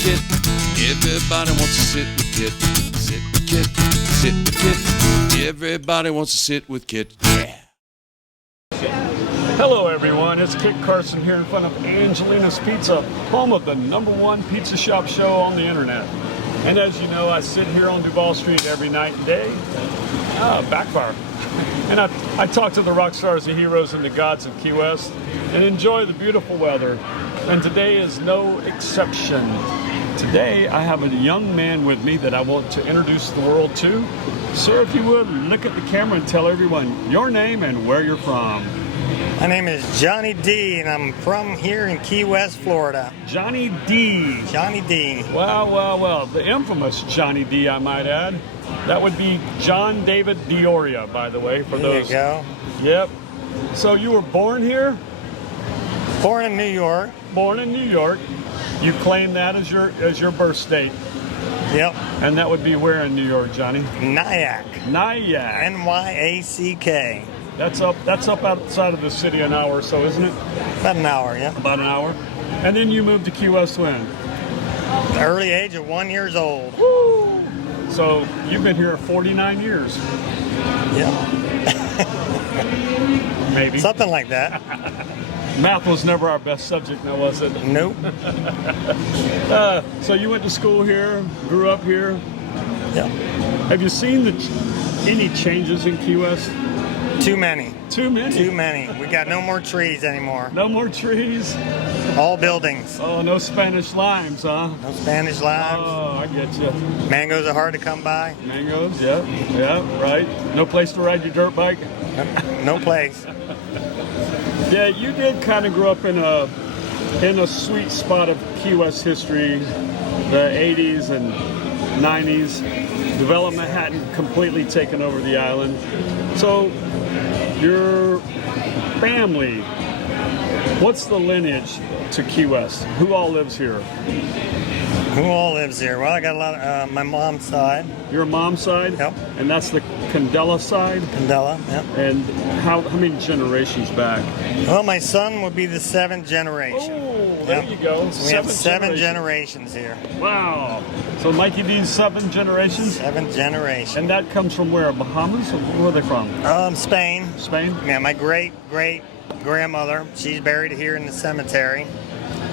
Kit. Everybody wants to sit with Kit. Sit with Kit. Sit with Kit. Everybody wants to sit with Kit. Yeah. Hello everyone, it's Kit Carson here in front of Angelina's Pizza, home of the #1 pizza shop show on the internet. And as you know, I sit here on Duval Street every night and day. Backfire. And I talk to the rock stars, the heroes, and the gods of Key West and enjoy the beautiful weather. And today is no exception. Today I have a young man with me that I want to introduce the world to. Sir, if you would, look at the camera and tell everyone your name and where you're from. My name is Johnny D, and I'm from here in Key West, Florida. Johnny D. Johnny D. Well, the infamous Johnny D, I might add. That would be John David Dioria, by the way, for those. There you go. Yep. So you were born here? Born in New York. Born in New York. You claim that as your birth state. Yep. And that would be where in New York, Johnny? Nyack. Nyack. N-Y-A-C-K. That's up outside of the city an hour or so, isn't it? About an hour, yeah. About an hour. And then you moved to Key West when? The early age of 1 year old. Woo! So you've been here 49 years. Yep. Maybe. Something like that. Math was never our best subject, now was it? Nope. So you went to school here, grew up here. Yep. Have you seen any changes in Key West? Too many. Too many? Too many. We got no more trees anymore. No more trees? All buildings. Oh, no Spanish limes, huh? No Spanish limes. Oh, I get you. Mangoes are hard to come by. Mangoes, yeah, right. No place to ride your dirt bike? No place. Yeah, you did kind of grow up in a sweet spot of Key West history, the 80s and 90s. Development hadn't completely taken over the island. So, your family, what's the lineage to Key West? Who all lives here? Who all lives here? Well, I got a lot of my mom's side. Your mom's side? Yep. And that's the Candela side? Candela, yep. And how many generations back? Well, my son would be the 7th generation. Oh, there you go. So we have 7 generations here. Wow. So Mikey D's 7 generations? 7th generation. And that comes from where? Bahamas? Or where are they from? Spain. Spain? Yeah, my great grandmother, she's buried here in the cemetery.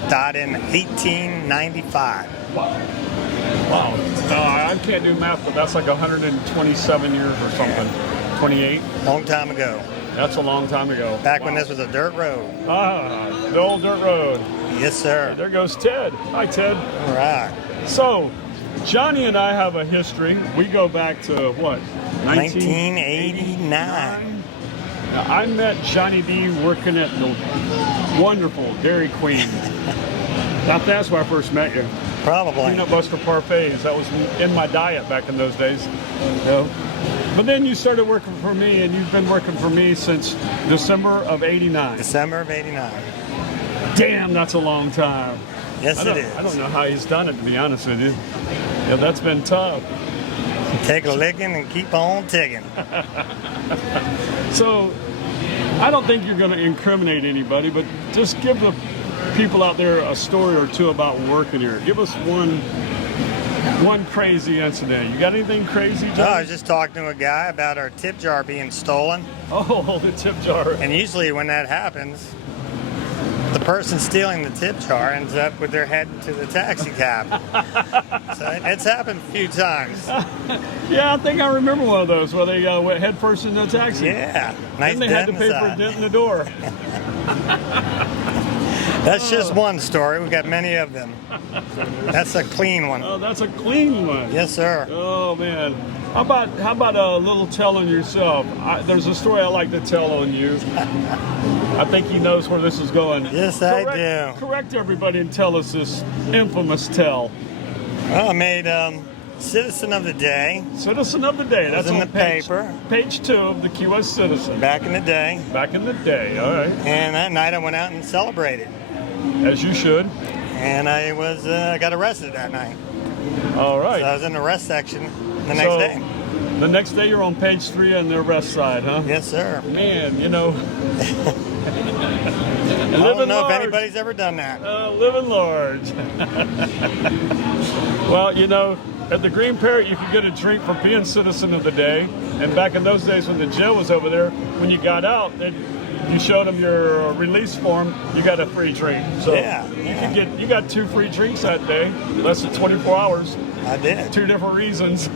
Died in 1895. Wow. I can't do math, but that's like 127 years or something. Yeah. 28? Long time ago. That's a long time ago. Back when this was a dirt road. Ah, the old dirt road. Yes, sir. There goes Ted. Hi, Ted. All right. So, Johnny and I have a history. We go back to what? 1989. Now, I met Johnny D working at the wonderful Dairy Queen. That's where I first met you. Probably. Peanut butter parfaits. That was in my diet back in those days. But then you started working for me, and you've been working for me since December of '89. December of '89. Damn, that's a long time. Yes, it is. I don't know how he's done it, to be honest with you. Yeah, that's been tough. Take a licking and keep on ticking. So, I don't think you're going to incriminate anybody, but just give the people out there a story or two about working here. Give us one crazy incident. You got anything crazy, John? No, I was just talking to a guy about our tip jar being stolen. Oh, the tip jar. And usually when that happens, the person stealing the tip jar ends up with their head to the taxi cab. So it's happened a few times. Yeah, I think I remember one of those where they went head first in the taxi. Yeah, nice. And they had to pay for a dent in the door. That's just one story. We've got many of them. That's a clean one. Oh, that's a clean one. Yes, sir. Oh man. How about a little tell on yourself? There's a story I like to tell on you. I think he knows where this is going. Yes, I do. Correct everybody and tell us this infamous tell. Well, I made Citizen of the Day. Citizen of the Day. That's in on the paper. Page 2 of the Key West Citizen. Back in the day. Back in the day, all right. And that night I went out and celebrated. As you should. And I got arrested that night. All right. So I was in the arrest section the next day. The next day you're on page 3 on the arrest side, huh? Yes, sir. Man, you know. I don't know if anybody's ever done that. Living large. Well, you know, at the Green Parrot, you could get a drink for being citizen of the day. And back in those days when the jail was over there, when you got out, you showed them your release form, you got a free drink. So you got 2 free drinks that day, less than 24 hours. I did. 2 different reasons.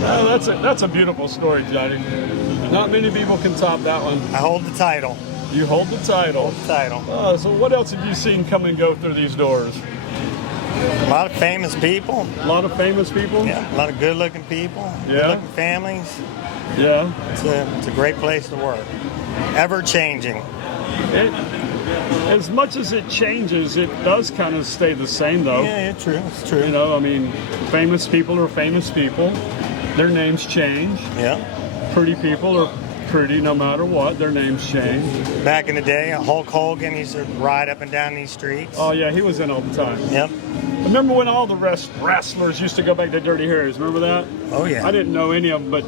Oh, that's a beautiful story, Johnny. Not many people can top that one. I hold the title. You hold the title. So what else have you seen come and go through these doors? A lot of famous people. A lot of famous people? Yeah, a lot of good-looking people. Yeah. Good-looking families. Yeah. It's a great place to work. Ever changing. As much as it changes, it does kind of stay the same, though. Yeah, it's true. It's true. You know, I mean, famous people are famous people. Their names change. Yeah. Pretty people are pretty no matter what. Their names change. Back in the day, Hulk Hogan used to ride up and down these streets. Oh, yeah, he was in all the time. Yep. Remember when all the wrestlers used to go back to Dirty Harry's? Remember that? Oh, yeah. I didn't know any of them, but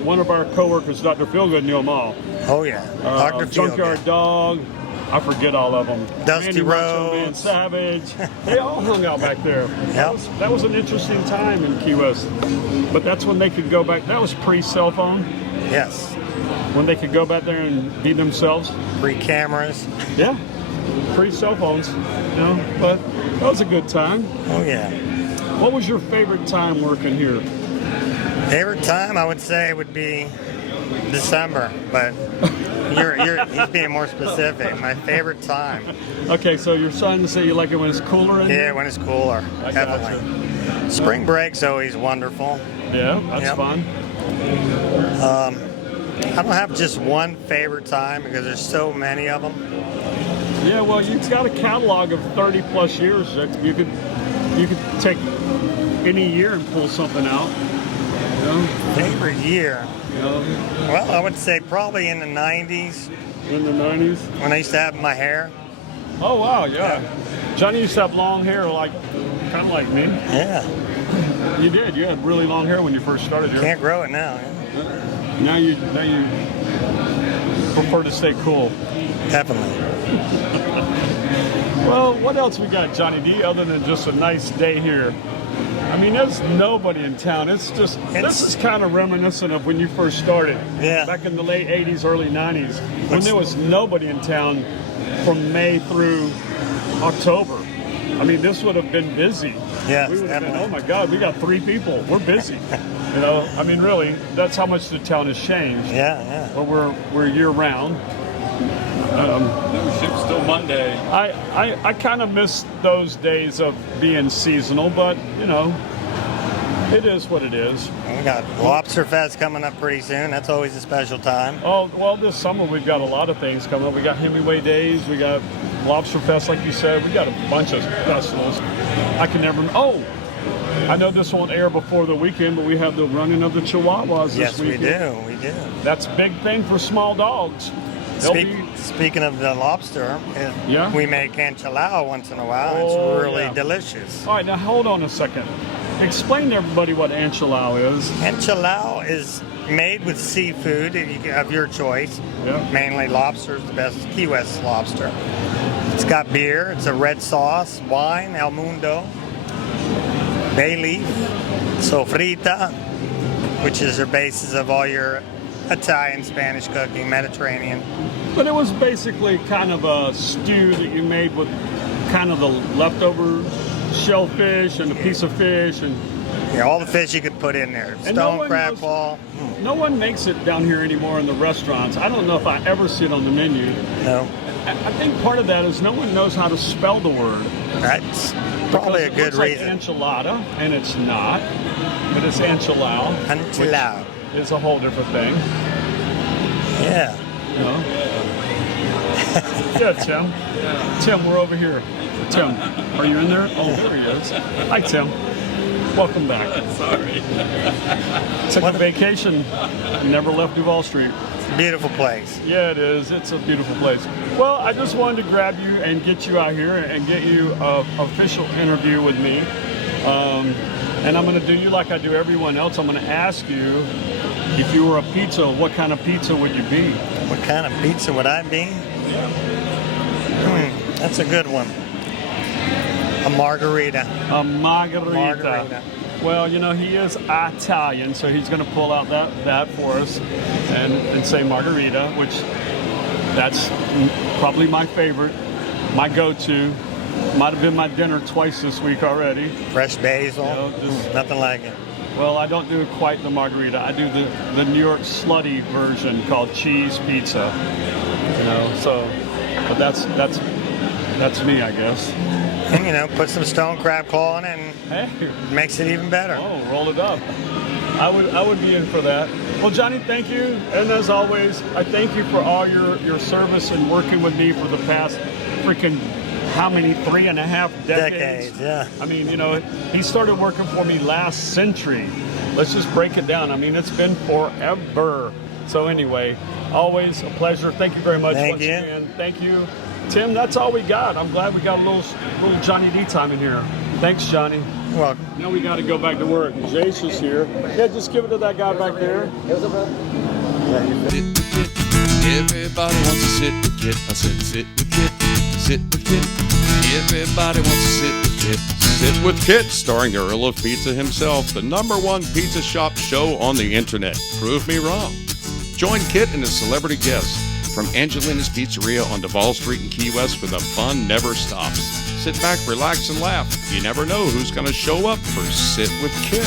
one of our coworkers, Dr. Feelgood, knew them all. Oh, yeah. Dr. Junkyard Feelgood. Dog. I forget all of them. Dusty Randy Macho Man Rhodes. Savage. They all hung out back there. Yep. That was an interesting time in Key West. But that's when they could go back. That was pre-cell phone. Yes. When they could go back there and be themselves. Free cameras. Yeah. Pre-cell phones. You know, but that was a good time. Oh, yeah. What was your favorite time working here? Favorite time, I would say, would be December, but he's being more specific. My favorite time. Okay, so you're trying to say you like it when it's cooler in here? Yeah, when it's cooler. I Definitely. gotcha. Spring break's always wonderful. Yeah, that's Yep. fun. I don't have just one favorite time because there's so many of them. Yeah, well, you've got a catalog of 30 plus years that you could take any year and pull something out. You know? Favorite year? You know, Well, I would say probably in the 90s in the 90s. when I used to have my hair. Oh, wow, yeah. Johnny used to have long hair, kind of like me. Yeah. You did. You had really long hair when you first started here. Can't grow it now. Now you prefer to stay cool. Definitely. Well, what else we got, Johnny D, other than just a nice day here? I mean, there's nobody in town. This is kind of reminiscent of when you first started. Yeah. Back in the late 80s, early 90s, when there was nobody in town from May through October. I mean, this would have been busy. Yes, We would have been, definitely. oh my God, we got 3 people. We're busy. You know, I mean, really, that's how much the town has changed. Yeah. But we're year round. Ship's still Monday. I kind of miss those days of being seasonal, but you know, it is what it is. We got Lobster Fest coming up pretty soon. That's always a special time. Oh, well, this summer we've got a lot of things coming up. We got Hemingway Days, we got Lobster Fest, like you said. We got a bunch of festivals. I can never. Oh, I know this won't air before the weekend, but we have the running of the Chihuahuas Yes, this we weekend. do. We do. That's a big thing for small dogs. They'll be- Speaking of the lobster, Yeah? we make anchalao once in a while. Oh, It's really yeah. delicious. All right, now hold on a second. Explain to everybody what anchalao is. Anchalao is made with seafood of your choice. Yeah. Mainly lobster is the best Key West lobster. It's got beer. It's a red sauce, wine, El Mundo, bay leaf, sofrita, which is the basis of all your Italian, Spanish cooking, Mediterranean. But it was basically kind of a stew that you made with kind of the leftover shellfish and a piece of fish. And Yeah, all the fish you could put in there. And no Stone one crab knows- claw. no one makes it down here anymore in the restaurants. I don't know if I ever see it on the menu. No, I think part of that is no one knows how to spell the word. that's probably a Because it good looks reason. like enchilada, and it's not. But it's anchalao. Anchalao. which is a whole different thing. Yeah. You know? Yeah, Tim. Tim, we're over here. Tim, are you in there? Oh, there he is. Hi, Tim. Welcome back. Sorry. Took a vacation. Never left Duval Street. Beautiful place. Yeah, it is. It's a beautiful place. Well, I just wanted to grab you and get you out here and get you an official interview with me. And I'm going to do you like I do everyone else. I'm going to ask you, if you were a pizza, what kind of pizza would you be? What kind of pizza would I be? That's a good one. A margarita. A margarita. Well, you know, he is Italian, so he's going to pull out that for us and say margarita, which that's probably my favorite, my go-to. Might have been my dinner twice this week already. Fresh basil. You know, just, nothing like it. Well, I don't do quite the margarita. I do the New York slutty version called cheese pizza. You know, so but that's me, I guess. And you know, put some stone crab claw in it and Hey. makes it even better. Oh, roll it up. I would be in for that. Well, Johnny, thank you. And as always, I thank you for all your service and working with me for the past freaking how many 3.5 decades? Yeah. I mean, you know, he started working for me last century. Let's just break it down. I mean, it's been forever. So anyway, always a pleasure. Thank you very much once again. Thank you. Tim, that's all we got. I'm glad we got a little Johnny D time in here. Thanks, Johnny. You're welcome. Now we got to go back to work. Jace is here. Yeah, just give it to that guy back there. Sit with Kit. Everybody wants to sit with Kit. I said sit with Kit. Sit with Kit. Everybody wants to sit with Kit. Sit with Kit, starring the Earl of Pizza himself, the #1 pizza shop show on the internet. Prove me wrong. Join Kit and his celebrity guests from Angelina's Pizzeria on Duval Street in Key West, where the fun never stops. Sit back, relax, and laugh. You never know who's going to show up for Sit with Kit.